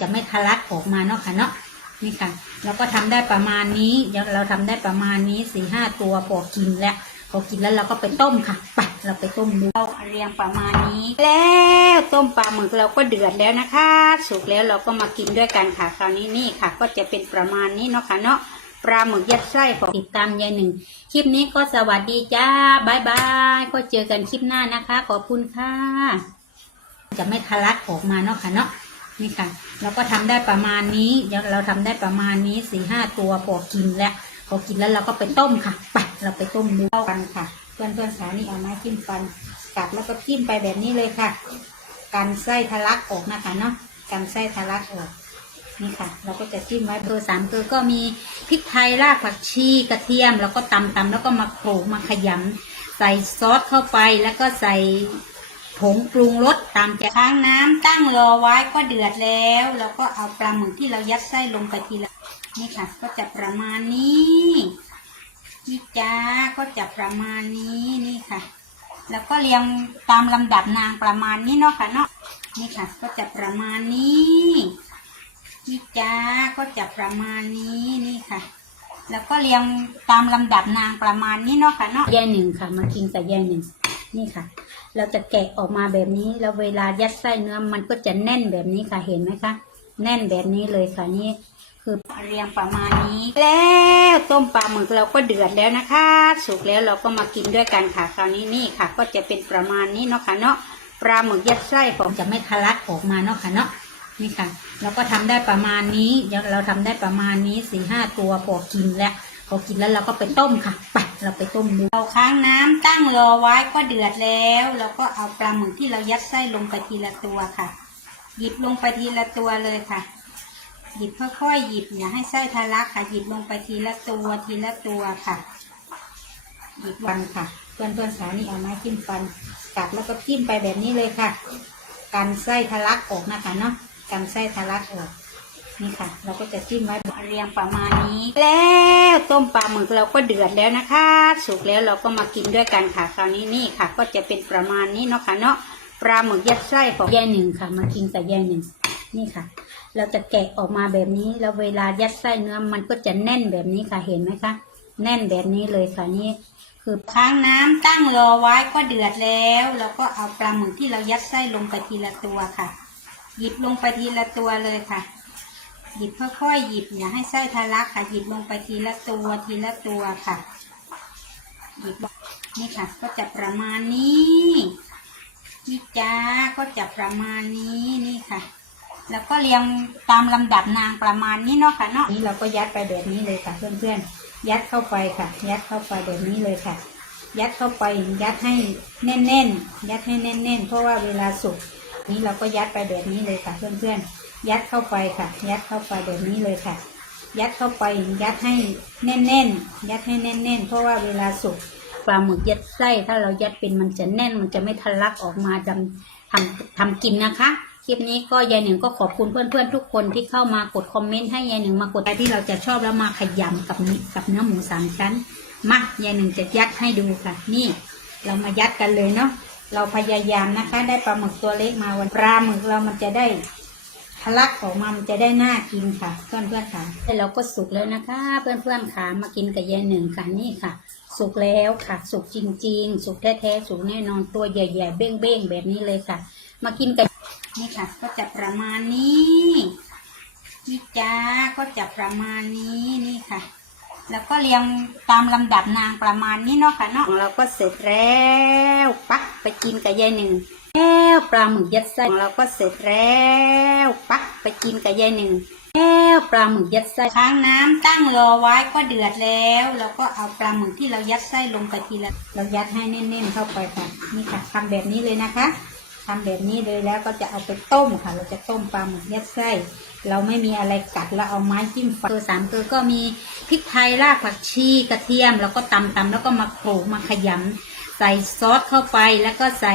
จะไม่ทะลักออกมาเนาะค่ะเนาะนี่ค่ะเราก็ทำได้ประมาณนี้เดี๋ยวเราทำได้ประมาณนี้สี่ห้าตัวพอกินแล้วพอกินแล้วเราก็ไปต้มค่ะไปเราไปต้มดูเราเรียงประมาณนี้ แล้วต้มปลาหมึกเราก็เดือดแล้วนะคะสุกแล้วเราก็มากินด้วยกันค่ะคราวนี้นี่ค่ะ ก็จะเป็นประมาณนี้เนาะค่ะเนาะปลาหมึกยัดไส้ของติดตามยายหนึ่งคลิปนี้ก็สวัสดีจ้าบายบายก็เจอกันคลิปหน้านะคะ ขอบคุณค่ะ จะไม่ทะลักออกมาเนาะค่ะเนาะ นี่ค่ะ เราก็ทำได้ประมาณนี้เดี๋ยวเราทำได้ประมาณนี้สี่ห้าตัวพอกินแล้วพอกินแล้วเราก็ไปต้มค่ะไปเราไปต้มดูกันค่ะ เพื่อนเพื่อนๆสานี่เอาไม้จิ้มฟันกัดแล้วก็จิ้มไปแบบนี้เลยค่ะ กันไส้ทะลักออกนะคะเนาะกันไส้ทะลักออกนี่ค่ะ เราก็จะจิ้มไว้เบอร์สามตัวก็มีพริกไทยรากผักชีกระเทียม แล้วก็ตำตำแล้วก็มาโขลกมาขยำใส่ซอสเข้าไปแล้วก็ใส่ ผงปรุงรสตามจะค้างน้ำตั้งรอไว้ก็เดือดแล้วแล้วก็เอาปลาหมึกที่เรายัดไส้ลงไปทีละนี่ค่ะ ก็จะประมาณนี้นี่จ้าก็จะประมาณนี้นี่ค่ะ แล้วก็เรียงตามลำดับนางประมาณนี้เนาะค่ะเนาะนี่ค่ะ ก็จะประมาณนี้นี่จ้าก็จะประมาณนี้นี่ค่ะ แล้วก็เรียงตามลำดับนางประมาณนี้เนาะค่ะเนาะแย่หนึ่งค่ะ มากินกับแย่หนึ่ง นี่ค่ะ เราจะแกะออกมาแบบนี้ แล้วเวลายัดไส้เนื้อมันก็จะแน่นแบบนี้ค่ะ เห็นไหมคะ แน่นแบบนี้เลยค่ะนี่ คือเรียงประมาณนี้ แล้วต้มปลาหมึกเราก็เดือดแล้วนะคะ สุกแล้วเราก็มากินด้วยกันค่ะ คราวนี้นี่ค่ะ ก็จะเป็นประมาณนี้เนาะค่ะเนาะ ปลาหมึกยัดไส้ผมจะไม่ทะลักออกมาเนาะค่ะเนาะนี่ค่ะ เราก็ทำได้ประมาณนี้เดี๋ยวเราทำได้ประมาณนี้สี่ห้าตัวพอกินแล้ว พอกินแล้วเราก็ไปต้มค่ะไปเราไปต้มดูเราค้างน้ำตั้งรอไว้ก็เดือดแล้วเราก็เอาปลาหมึกที่เรายัดไส้ลงไปทีละตัวค่ะ หยิบลงไปทีละตัวเลยค่ะ หยิบค่อยๆหยิบอย่าให้ไส้ทะลักค่ะ หยิบลงไปทีละตัวทีละตัวค่ะหยิบวันค่ะเพื่อนเพื่อนๆสาวนี่เอาไม้จิ้มฟันกัดแล้วก็จิ้มไปแบบนี้เลยค่ะ กันไส้ทะลักออกนะคะเนาะกันไส้ทะลักออก นี่ค่ะ เราก็จะจิ้มไว้เรียงประมาณนี้ แล้วต้มปลาหมึกเราก็เดือดแล้วนะคะ สุกแล้วเราก็มากินด้วยกันค่ะ คราวนี้นี่ค่ะ ก็จะเป็นประมาณนี้เนาะค่ะเนาะปลาหมึกยัดไส้ของยายหนึ่งค่ะ มากินกับยายหนึ่งนี่ค่ะ เราจะแกะออกมาแบบนี้ แล้วเวลายัดไส้เนื้อมันก็จะแน่นแบบนี้ค่ะเห็นไหมคะ แน่นแบบนี้เลยค่ะนี่คือค้างน้ำตั้งรอไว้ก็เดือดแล้วแล้วก็เอาปลาหมึกที่เรายัดไส้ลงไปทีละตัวค่ะ หยิบลงไปทีละตัวเลยค่ะ หยิบค่อยๆหยิบอย่าให้ไส้ทะลักค่ะ หยิบลงไปทีละตัวทีละตัวค่ะ หยิบนี่ค่ะ ก็จะประมาณนี้นี่จ้าก็จะประมาณนี้นี่ค่ะ แล้วก็เรียงตามลำดับนางประมาณนี้เนาะค่ะเนาะนี่เราก็ยัดไปแบบนี้เลยค่ะเพื่อนๆยัดเข้าไปค่ะ ยัดเข้าไปแบบนี้เลยค่ะ ยัดเข้าไปยัดให้แน่นๆยัดให้แน่น ๆ เพราะว่าเวลาสุกนี้เราก็ยัดไปแบบนี้เลยค่ะเพื่อนๆ ยัดเข้าไปค่ะ ยัดเข้าไปแบบนี้เลยค่ะ ยัดเข้าไปยัดให้แน่นๆ ยัดให้แน่น ๆ เพราะว่าเวลาสุกปลาหมึกยัดไส้ถ้าเรายัดเป็นมันจะแน่นมันจะไม่ทะลักออกมาดำทำทำกินนะคะคลิปนี้ก็ยายหนึ่งก็ขอบคุณเพื่อนๆทุกคนที่เข้ามากดคอมเมนต์ให้ยายหนึ่งมากดอะไรที่เราจะชอบแล้วมาขยำกับนี่กับเนื้อหมูสามชั้นมายายหนึ่งจะยัดให้ดูค่ะ นี่ เรามายัดกันเลยเนาะเราพยายามนะคะ ได้ปลาหมึกตัวเล็กมาวันปลาหมึกเรามันจะได้ ลักออกมามันจะได้น่ากินค่ะ เพื่อนเพื่อนค่ะแล้วเราก็สุกแล้วนะคะ เพื่อนเพื่อนค่ะมากินกับยายหนึ่งค่ะนี่ค่ะ สุกแล้วค่ะ สุกจริง ๆ สุกแท้ๆสุกแน่นอนตัวใหญ่ๆเบ้งๆแบบนี้เลยค่ะ มากินกับนี่ค่ะ ก็จะประมาณนี้นี่จ้าก็จะประมาณนี้นี่ค่ะ แล้วก็เรียงตามลำดับนางประมาณนี้เนาะค่ะเนาะเราก็เสร็จแล้วปักไปกินกับยายหนึ่ง แล้วปลาหมึกยัดไส้ของเราก็เสร็จแล้วปักไปกินกับยายหนึ่งแล้วปลาหมึกยัดไส้ค้างน้ำตั้งรอไว้ก็เดือดแล้วแล้วก็เอาปลาหมึกที่เรายัดไส้ลงไปทีละเรายัดให้แน่นๆเข้าไปค่ะนี่ค่ะทำแบบนี้เลยนะคะทำแบบนี้เลยแล้วก็จะเอาไปต้มค่ะ เราจะต้มปลาหมึกยัดไส้ เราไม่มีอะไรกัดแล้วเอาไม้จิ้มฟันตัวสามตัวก็มีพริกไทยรากผักชีกระเทียม แล้วก็ตำตำแล้วก็มาโขลกมาขยำใส่ซอสเข้าไปแล้วก็ใส่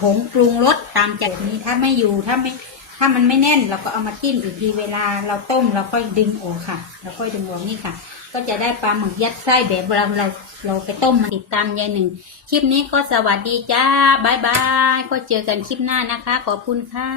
ผงปรุงรสตามใจแบบนี้ถ้าไม่อยู่ถ้าไม่ถ้ามันไม่แน่นเราก็เอามาจิ้มอีกทีเวลาเราต้มเราค่อยดึงออกค่ะ เราค่อยดึงออกนี่ค่ะ ก็จะได้ปลาหมึกยัดไส้แบบเวลาเราเราไปต้มมาติดตามยายหนึ่งคลิปนี้ก็สวัสดีจ้าบายบายก็เจอกันคลิปหน้านะคะ ขอบคุณค่ะ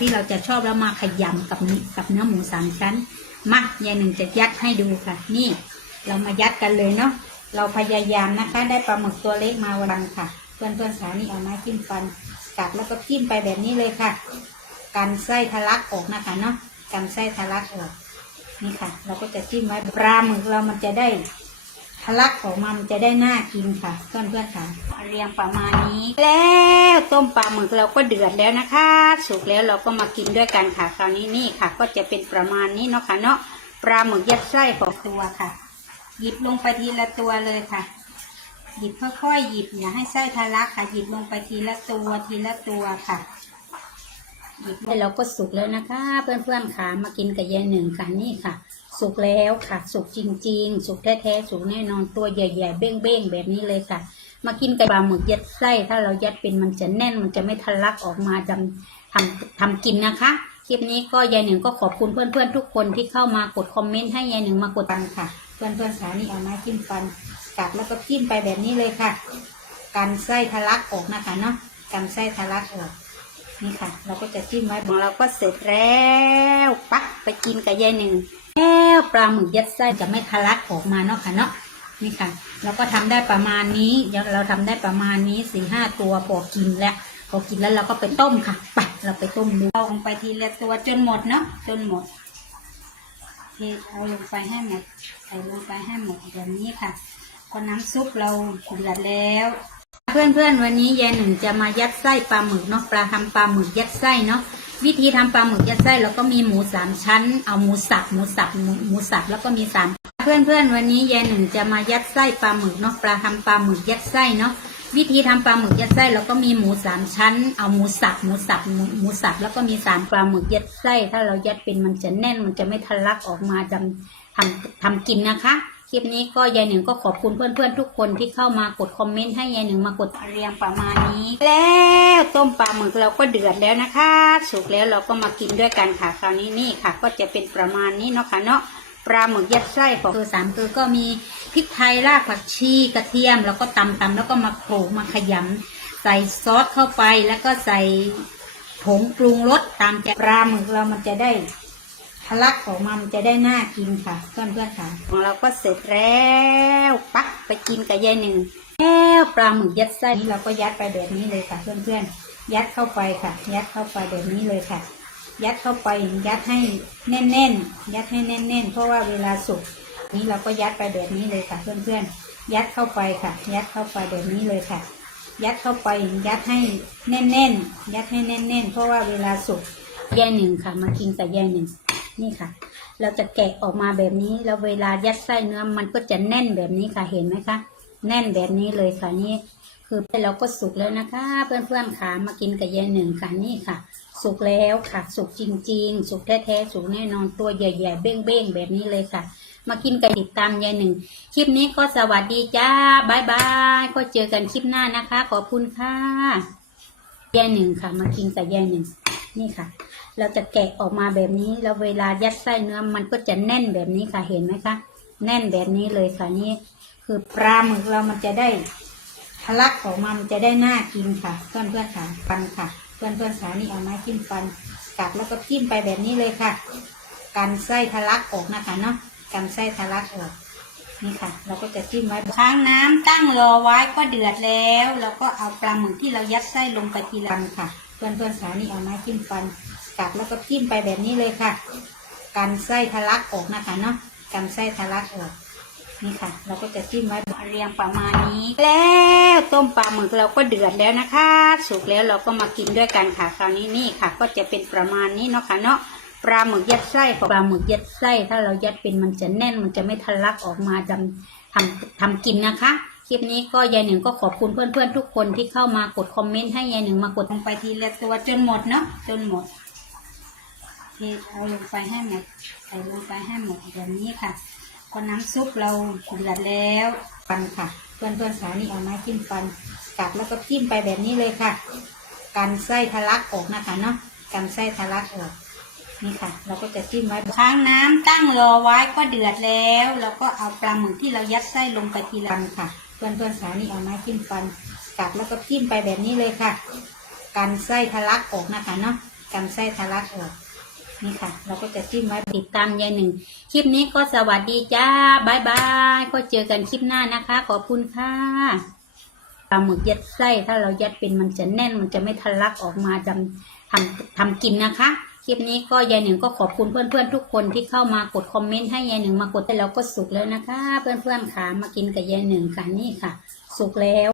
ที่เราจะชอบแล้วมาขยำกับนี่กับเนื้อหมูสามชั้นมายายหนึ่งจะยัดให้ดูค่ะ นี่ เรามายัดกันเลยเนาะเราพยายามนะคะ ได้ปลาหมึกตัวเล็กมาวันค่ะ เพื่อนๆสานี่เอาไม้จิ้มฟันกัดแล้วก็จิ้มไปแบบนี้เลยค่ะกันไส้ทะลักออกนะคะเนาะกันไส้ทะลักออกนี่ค่ะ เราก็จะจิ้มไว้ปลาหมึกเรามันจะได้ทะลักออกมันจะได้น่ากินค่ะ เพื่อนเพื่อนๆค่ะเรียงประมาณนี้ แล้วต้มปลาหมึกเราก็เดือดแล้วนะคะ สุกแล้วเราก็มากินด้วยกันค่ะ คราวนี้นี่ค่ะ ก็จะเป็นประมาณนี้เนาะค่ะเนาะปลาหมึกยัดไส้ของตัวค่ะ หยิบลงไปทีละตัวเลยค่ะ หยิบค่อยๆหยิบอย่าให้ไส้ทะลักค่ะ หยิบลงไปทีละตัวทีละตัวค่ะ หยิบได้เราก็สุกแล้วนะคะ เพื่อนๆค่ะมากินกับยายหนึ่งค่ะนี่ค่ะ สุกแล้วค่ะ สุกจริง ๆ สุกแท้ๆสุกแน่นอนตัวใหญ่ๆเบ้งๆแบบนี้เลยค่ะ มากินกับปลาหมึกยัดไส้ถ้าเรายัดเป็นมันจะแน่นมันจะไม่ทะลักออกมาดำทำทำกินนะคะคลิปนี้ก็ยายหนึ่งก็ขอบคุณเพื่อนๆทุกคนที่เข้ามากดคอมเมนต์ให้ยายหนึ่งมากดตังค่ะ เพื่อนๆสานี่เอาไม้จิ้มฟัน กัดแล้วก็จิ้มไปแบบนี้เลยค่ะกันไส้ทะลักออกนะคะเนาะกันไส้ทะลักออกนี่ค่ะ เราก็จะจิ้มไว้ของเราก็เสร็จแล้วปักไปกินกับยายหนึ่งแล้วปลาหมึกยัดไส้จะไม่ทะลักออกมาเนาะค่ะเนาะนี่ค่ะ เราก็ทำได้ประมาณนี้เราทำได้ประมาณนี้สี่ห้าตัวพอกินแล้วพอกินแล้วเราก็ไปต้มค่ะไปเราไปต้มดูเอาลงไปทีละตัวจนหมดเนาะจนหมดเทเอาลงไปให้หมดเอาลงไปให้หมดแบบนี้ค่ะ พอน้ำซุปเราเดือดแล้วเพื่อนเพื่อนๆวันนี้ยายหนึ่งจะมายัดไส้ปลาหมึกเนาะปลาทำปลาหมึกยัดไส้เนาะวิธีทำปลาหมึกยัดไส้เราก็มีหมูสามชั้น เอาหมูสับหมูสับหมูหมูสับแล้วก็มีสามเพื่อนเพื่อนๆวันนี้ยายหนึ่งจะมายัดไส้ปลาหมึกเนาะปลาทำปลาหมึกยัดไส้เนาะวิธีทำปลาหมึกยัดไส้เราก็มีหมูสามชั้น เอาหมูสับหมูสับหมูหมูสับแล้วก็มีสามปลาหมึกยัดไส้ ถ้าเรายัดเป็นมันจะแน่นมันจะไม่ทะลักออกมาดำทำทำกินนะคะ คลิปนี้ก็ยายหนึ่งก็ขอบคุณเพื่อนๆทุกคนที่เข้ามากดคอมเมนต์ให้ยายหนึ่งมากดเรียงประมาณนี้ แล้วต้มปลาหมึกเราก็เดือดแล้วนะคะสุกแล้วเราก็มากินด้วยกันค่ะ คราวนี้นี่ค่ะ ก็จะเป็นประมาณนี้เนาะค่ะเนาะปลาหมึกยัดไส้ของตัวสามตัวก็มีพริกไทยรากผักชีกระเทียม แล้วก็ตำตำแล้วก็มาโขลกมาขยำใส่ซอสเข้าไปแล้วก็ใส่ผงปรุงรสตามใจปลาหมึกเรามันจะได้ะลักออกมามันจะได้น่ากินค่ะเพื่อนเพื่อนค่ะของเราก็เสร็จแล้วปักไปกินกับยายหนึ่งแล้วปลาหมึกยัดไส้นี้เราก็ยัดไปแบบนี้เลยค่ะเพื่อนเพื่อนยัดเข้าไปค่ะ ยัดเข้าไปแบบนี้เลยค่ะ ยัดเข้าไปยัดให้แน่นๆยัดให้แน่น ๆ เพราะว่าเวลาสุกนี้เราก็ยัดไปแบบนี้เลยค่ะเพื่อนเพื่อนๆยัดเข้าไปค่ะ ยัดเข้าไปแบบนี้เลยค่ะ ยัดเข้าไปยัดให้แน่นๆยัดให้แน่น ๆ เพราะว่าเวลาสุกยายหนึ่งค่ะ มากินกับยายหนึ่ง นี่ค่ะ เราจะแกะออกมาแบบนี้ แล้วเวลายัดไส้เนื้อมันก็จะแน่นแบบนี้ค่ะ เห็นไหมคะ แน่นแบบนี้เลยค่ะนี่ คือเราก็สุกแล้วนะคะ เพื่อนๆค่ะ มากินกับยายหนึ่งค่ะนี่ค่ะ สุกแล้วค่ะ สุกจริง ๆ สุกแท้ๆ สุกแน่นอน ตัวใหญ่ๆ เบ้งๆ แบบนี้เลยค่ะ มากินกับติดตามยายหนึ่ง คลิปนี้ก็สวัสดีจ้าบายบายก็เจอกันคลิปหน้านะคะ ขอบคุณค่ะยายหนึ่งค่ะ มากินกับยายหนึ่ง นี่ค่ะ เราจะแกะออกมาแบบนี้ แล้วเวลายัดไส้เนื้อมันก็จะแน่นแบบนี้ค่ะเห็นไหมคะ แน่นแบบนี้เลยค่ะนี่คือปลาหมึกเรามันจะได้ทะลักออกมามันจะได้น่ากินค่ะ เพื่อนเพื่อนๆค่ะฟันค่ะ เพื่อนเพื่อนๆสานี่เอาไม้จิ้มฟันกัดแล้วก็จิ้มไปแบบนี้เลยค่ะกันไส้ทะลักออกนะคะเนาะกันไส้ทะลักออกนี่ค่ะ เราก็จะจิ้มไว้ค้างน้ำตั้งรอไว้ก็เดือดแล้ว เราก็เอาปลาหมึกที่เรายัดไส้ลงไปทีละอันค่ะ เพื่อนเพื่อนสานี่เอาไม้จิ้มฟันัดแล้วก็จิ้มไปแบบนี้เลยค่ะ กันไส้ทะลักออกนะคะเนาะกันไส้ทะลักออกนี่ค่ะ เราก็จะจิ้มไว้เรียงประมาณนี้ แล้วต้มปลาหมึกเราก็เดือดแล้วนะคะ สุกแล้วเราก็มากินด้วยกันค่ะ คราวนี้นี่ค่ะ ก็จะเป็นประมาณนี้เนาะค่ะเนาะปลาหมึกยัดไส้ของปลาหมึกยัดไส้ถ้าเรายัดเป็นมันจะแน่นมันจะไม่ทะลักออกมาดำทำทำกินนะคะคลิปนี้ก็ยายหนึ่งก็ขอบคุณเพื่อนๆทุกคนที่เข้ามากดคอมเมนต์ให้ยายหนึ่งมากดลงไปทีละตัวจนหมดเนาะจนหมด เทเอาลงไปให้หมดเอาลงไปให้หมดแบบนี้ค่ะพอน้ำซุปเราเดือดแล้วฟันค่ะ เพื่อนเพื่อนๆสานี่เอาไม้จิ้มฟันกัดแล้วก็จิ้มไปแบบนี้เลยค่ะกันไส้ทะลักออกนะคะเนาะกันไส้ทะลักออกนี่ค่ะ เราก็จะจิ้มไว้ค้างน้ำตั้งรอไว้ก็เดือดแล้วเราก็เอาปลาหมึกที่เรายัดไส้ลงไปทีละอันค่ะ เพื่อนเพื่อนๆสานี่เอาไม้จิ้มฟันกัดแล้วก็จิ้มไปแบบนี้เลยค่ะ กันไส้ทะลักออกนะคะเนาะกกันไส้ทะลักออก นี่ค่ะ เราก็จะจิ้มไว้ติดตามยายหนึ่ง คลิปนี้ก็สวัสดีจ้าบายบายก็เจอกันคลิปหน้านะคะ ขอบคุณค่ะปลาหมึกยัดไส้ถ้าเรายัดเป็นมันจะแน่นมันจะไม่ทะลักออกมาทำทำทำกินนะคะคลิปนี้ก็ยายหนึ่งก็ขอบคุณเพื่อนๆทุกคนที่เข้ามากดคอมเมนต์ให้ยายหนึ่งมากดให้เราก็สุกแล้วนะคะ เพื่อนๆค่ะมากินกับยายหนึ่งค่ะนี่ค่ะ สุกแล้ว